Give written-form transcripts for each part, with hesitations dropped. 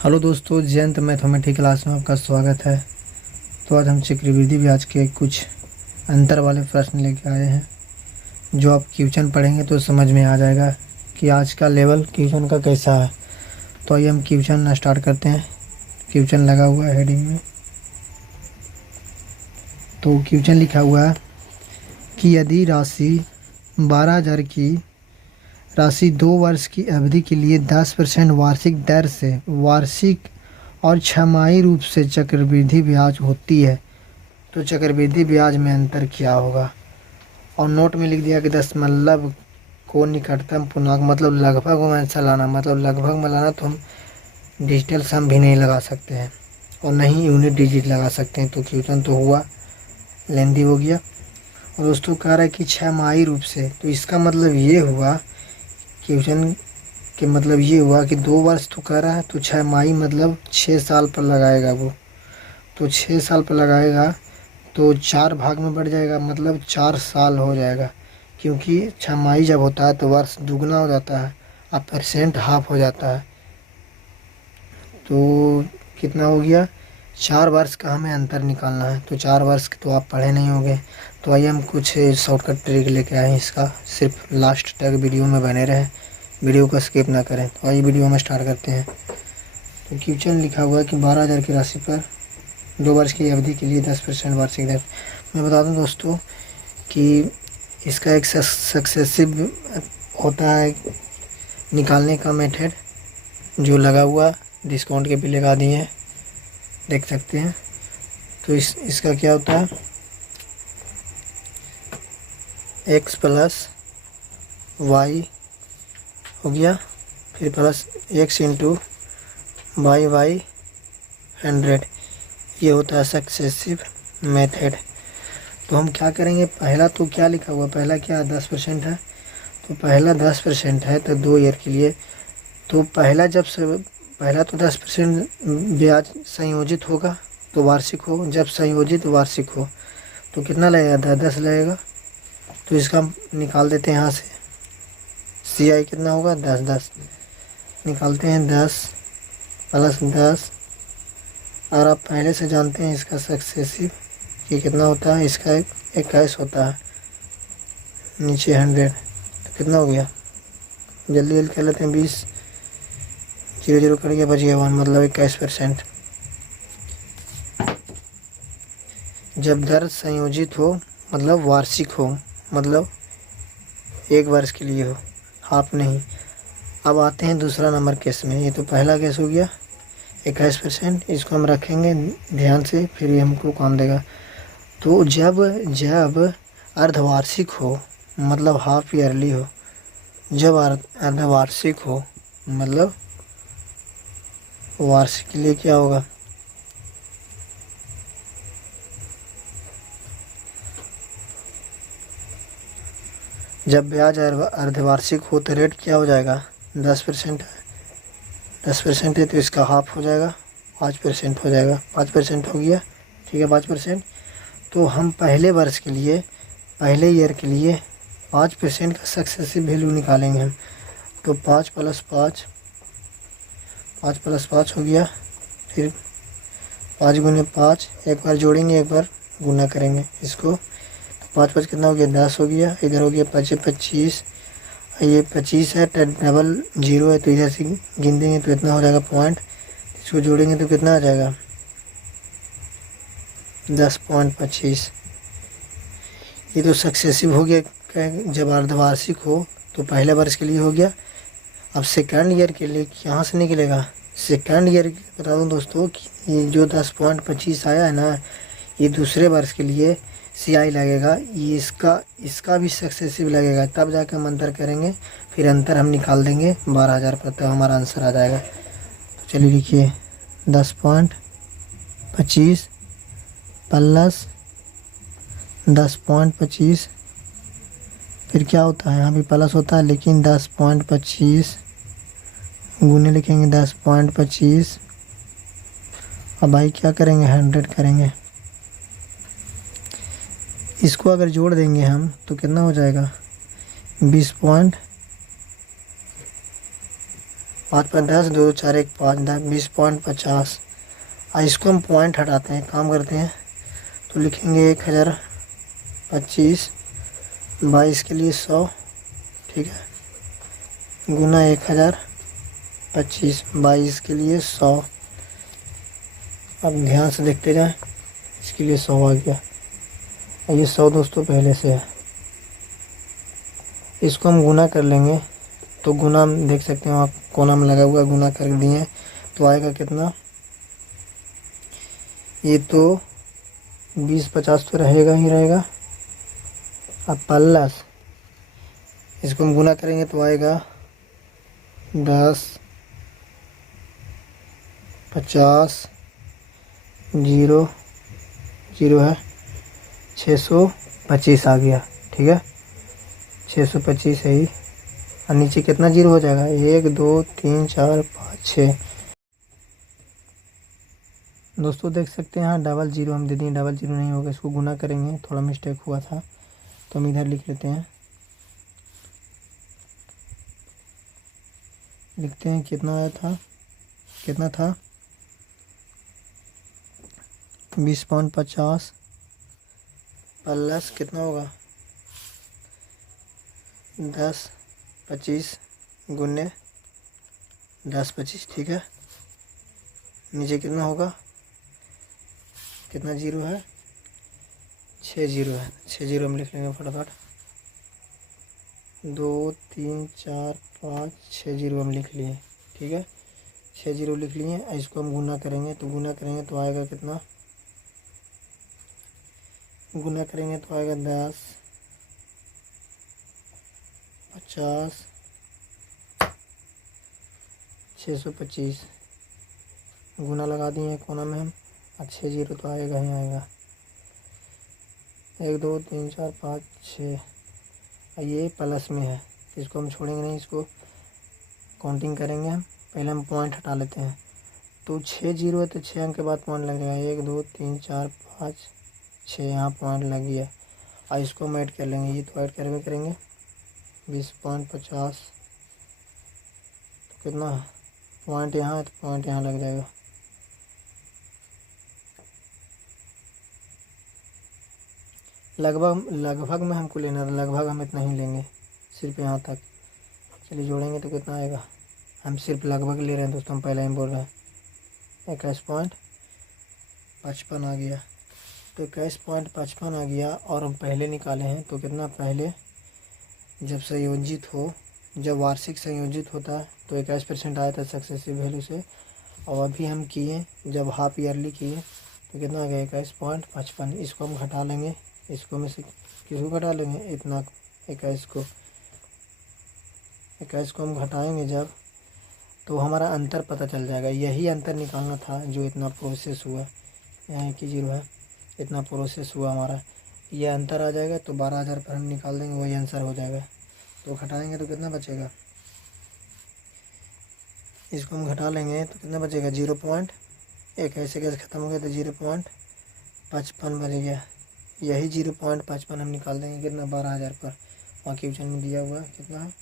Hello दोस्तों, Jayant mathematics class में आपका स्वागत है। तो आज हम चक्रवृद्धि ब्याज के कुछ अंतर वाले प्रश्न लेके आए हैं, जो आप क्वेश्चन पढ़ेंगे तो समझ में आ जाएगा कि आज का लेवल क्वेश्चन का कैसा है। तो आइए हम क्वेश्चन स्टार्ट करते हैं। क्वेश्चन लगा हुआ है हेडिंग में। तो क्वेश्चन लिखा हुआ है कि यदि राशि 12,000 की राशि 2 वर्ष की अवधि के लिए 10% वार्षिक दर से वार्षिक और छमाही रूप से चक्रवृद्धि ब्याज होती है, तो चक्रवृद्धि ब्याज में अंतर क्या होगा। और नोट में लिख दिया कि दशमलव को निकटतम पूर्णांक मतलब लगभग में लाना, मतलब लगभग में लाना तो हम डिजिटल सम भी नहीं लगा सकते हैं और नहीं यूनिट डिजिट लगा सकते हैं। तो क्वेश्चन तो हुआ लेंदी हो गया। और दोस्तों कह रहा है कि छमाही रूप से, तो इसका मतलब ये हुआ क्वेश्चन के मतलब ये हुआ कि 2 वर्ष तो कह रहा है, तो छमाही मतलब 6 साल पर लगाएगा वो। तो 6 साल पर लगाएगा तो 4 भाग में बढ़ जाएगा, मतलब 4 साल हो जाएगा। क्योंकि छमाही जब होता है तो वर्ष दुगना हो जाता है और परसेंट हाफ हो जाता है। तो कितना हो गया, 4 वर्ष का हमें अंतर निकालना है। तो 4 वर्ष के तो आप पढ़े नहीं होंगे। तो आइए हम कुछ शॉर्टकट ट्रिक लेके आए हैं इसका, सिर्फ लास्ट तक वीडियो में बने रहें, वीडियो को स्किप ना करें। तो आइए वीडियो में स्टार्ट करते हैं। तो क्वेश्चन लिखा हुआ है कि 12,000 की राशि पर 2 वर्ष की अवधि के लिए 10% वार्षिक दर। मैं बता दूं दोस्तों कि इसका एक सक्सेसिव होता है निकालने का मेथड, जो लगा हुआ डिस्काउंट के भी लगा दिए हैं, देख सकते हैं। तो इसका क्या होता है, x प्लस वाई हो गया, फिर प्लस x इंटू वाई 100, ये होता है सक्सेसिव मेथड। तो हम क्या करेंगे, पहला तो क्या लिखा हुआ, पहला क्या 10% है, तो पहला 10% है तो 2 ईयर के लिए। तो पहला तो 10% ब्याज संयोजित होगा तो वार्षिक हो, जब संयोजित वार्षिक हो तो कितना लगेगा, 10 लगेगा। तो इसका हम निकाल देते हैं यहाँ से, CI कितना होगा 10 निकालते हैं, 10 प्लस 10। और आप पहले से जानते हैं इसका सक्सेसिव कि कितना होता है, इसका 21 होता है, नीचे 100, तो कितना हो गया, जल्दी जल्दी कर लेते हैं, 20 0 कर गया, बच गया 1, मतलब 21%। जब दर संयोजित हो मतलब वार्षिक हो, मतलब 1 वर्ष के लिए हो, हाफ नहीं। अब आते हैं दूसरा नंबर केस में। ये तो पहला केस हो गया 21%, इसको हम रखेंगे ध्यान से, फिर ये हमको काम देगा। तो जब अर्धवार्षिक हो मतलब हाफ ईयरली हो, जब अर्धवार्षिक हो मतलब वार्षिक के लिए क्या होगा, जब ब्याज अर्धवार्षिक हो तो रेट क्या हो जाएगा, 10% है, 10% है तो इसका हाफ हो जाएगा, 5% हो जाएगा, 5% हो गया, ठीक है 5%। तो हम पहले वर्ष के लिए, पहले ईयर के लिए 5% का सक्सेसिव वैल्यू निकालेंगे हम। तो 5 प्लस 5 हो गया, फिर 5 गुने 5, एक बार जोड़ेंगे एक बार गुना करेंगे इसको। तो 5 5 कितना हो गया, 10 हो गया, इधर हो गया 25, ये 25 है, डबल 0 है तो इधर से गिन देंगे तो इतना हो जाएगा पॉइंट, इसको जोड़ेंगे तो कितना आ जाएगा 10.25। ये तो सक्सेसिव हो गया जब अर्धवार्षिक हो, तो पहले वर्ष के लिए हो गया। अब सेकंड ईयर के लिए यहाँ से निकलेगा, सेकंड ईयर बता दूँ दोस्तों कि ये जो 10.25 आया है ना, ये दूसरे वर्ष के लिए CI लगेगा, ये इसका भी सक्सेसिव लगेगा, तब जाकर हम अंतर करेंगे, फिर अंतर हम निकाल देंगे 12,000 पर, तब हमारा आंसर आ जाएगा। तो चलिए लिखिए 10.25 प्लस 10.25, फिर क्या होता है, यहाँ भी प्लस होता है लेकिन 10.25 गुने लिखेंगे 10.25, अब भाई क्या करेंगे 100 करेंगे, इसको अगर जोड़ देंगे हम तो कितना हो जाएगा 20. 5 पर 10, 2 4 1 5, 20.50। इसको हम पॉइंट हटाते हैं, काम करते हैं तो लिखेंगे 1025, 22 के लिए 100, ठीक है, गुना 1025, 22 के लिए 100। अब ध्यान से देखते जाएं, इसके लिए 100 आ गया और ये 100 दोस्तों पहले से है। इसको हम गुना कर लेंगे तो गुना हम देख सकते हैं, वहाँ कोना में लगा हुआ गुना कर दिए तो आएगा कितना, ये तो 20-50 तो रहेगा ही रहेगा। अब प्लस इसको हम गुना करेंगे तो आएगा 10, 50, 0 0 है, 625 आ गया, ठीक है, 625 है ही। और नीचे कितना जीरो हो जाएगा, 1 2 3 4 5 6। दोस्तों देख सकते हैं यहाँ डबल जीरो हम दे दिए, डबल जीरो नहीं होगा, इसको गुना करेंगे, थोड़ा मिस्टेक हुआ था तो हम इधर लिख लेते हैं, लिखते हैं कितना आया था, कितना था 20.50 प्लस कितना होगा 10 25 गुने 10 25, ठीक है। नीचे कितना होगा, कितना जीरो है, 6 जीरो है, 6 जीरो हम लिख लेंगे फटाफट, 2 3 4 5 6 जीरो हम लिख लिए, ठीक है, 6 जीरो लिख लिए। इसको हम गुना करेंगे तो आएगा कितना, गुना करेंगे तो आएगा 10 50 625, गुना लगा दिए कोना में हम, 6 जीरो तो आएगा ही आएगा, 1 2 3 4 5 6, ये प्लस में है तो इसको हम छोड़ेंगे नहीं, इसको काउंटिंग करेंगे हम। पहले हम पॉइंट हटा लेते हैं तो 6 जीरो है तो 6 अंक के बाद पॉइंट लग जाएगा, 1 2 3 4 5 6, यहाँ पॉइंट लग गया। और इसको हम ऐड कर लेंगे, ये तो ऐड करेंगे 20.50, तो कितना पॉइंट यहाँ है तो पॉइंट यहाँ लग जाएगा, लगभग में हमको लेना था, लगभग हम इतना ही लेंगे, सिर्फ यहाँ तक। चलिए जोड़ेंगे तो कितना आएगा, हम सिर्फ लगभग ले रहे हैं दोस्तों, हम पहले ही बोल रहे हैं। 21.55 आ गया, तो 21.55 आ गया और हम पहले निकाले हैं तो कितना, पहले जब संयोजित हो, जब वार्षिक संयोजित होता है तो 21% आया था सक्सेसिव वैल्यू से, और अभी हम किए जब हाफ ईयरली किए तो कितना आ गया 21.55। इसको हम घटा लेंगे, इसको में से किसको घटा लेंगे, इतना 21 को हम घटाएंगे जब, तो हमारा अंतर पता चल जाएगा। यही अंतर निकालना था जो इतना प्रोसेस हुआ, यहाँ की जीरो है, इतना प्रोसेस हुआ हमारा, ये अंतर आ जाएगा तो 12,000 पर हम निकाल देंगे, वही आंसर हो जाएगा। तो घटाएंगे तो कितना बचेगा, इसको हम घटा लेंगे तो कितना बचेगा, 0. ऐसे कैसे ख़त्म हो गया तो 0.55 बच गया, यही 0.55 हम निकाल देंगे कितना, 12,000 पर। बाकी ऑप्शन में दिया हुआ है कितना है,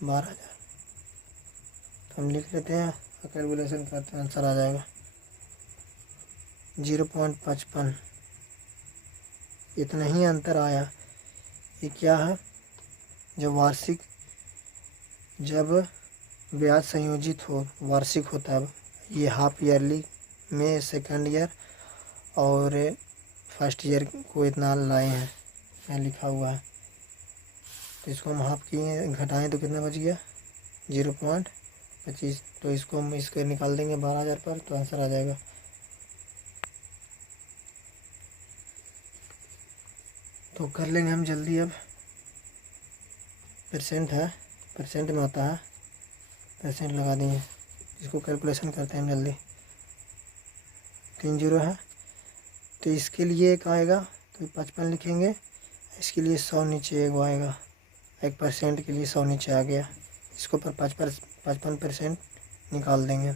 12,000, तो हम लिख लेते हैं, कैलकुलेशन करते हैं, आंसर आ जाएगा 0.55। इतना ही अंतर आया। ये क्या है, जब ब्याज संयोजित हो, वार्षिक होता है, ये हाफ ईयरली में सेकंड ईयर और फर्स्ट ईयर को इतना लाए हैं, यहाँ लिखा हुआ है, तो इसको हम हाफ किए, घटाएं तो कितना बच गया 0.25, तो इसको हम इसको निकाल देंगे 12,000 पर, तो आंसर आ जाएगा। तो कर लेंगे हम जल्दी, अब परसेंट है, परसेंट में आता है, परसेंट लगा दिए, इसको कैलकुलेशन करते हैं जल्दी। 3 जीरो है तो इसके लिए एक आएगा तो 55 लिखेंगे, इसके लिए 100 नीचे एक आएगा, 1% के लिए 100 नीचे आ गया, इसको पर 55% निकाल देंगे,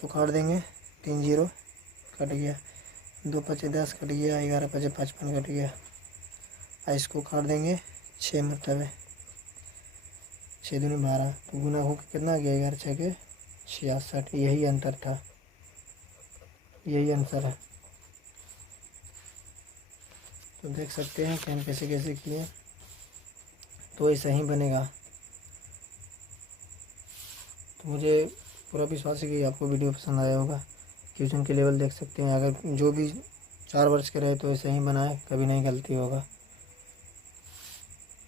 तो काट देंगे, 3 जीरो कट गया, 2 पचे 10 कट गया, 11 पचे 55 कट गया, इसको काट देंगे 6 मतलब है, 6 दूनी 12, तो गुना होकर कितना आ गया, 11 6 के 66, यही अंतर था, यही आंसर है। तो देख सकते हैं कि हम कैसे कैसे किए, तो ऐसा ही बनेगा। तो मुझे पूरा विश्वास है कि आपको वीडियो पसंद आया होगा। क्वेश्चन के लेवल देख सकते हैं, अगर जो भी 4 वर्ष के रहे तो ऐसे ही बनाए, कभी नहीं गलती होगा।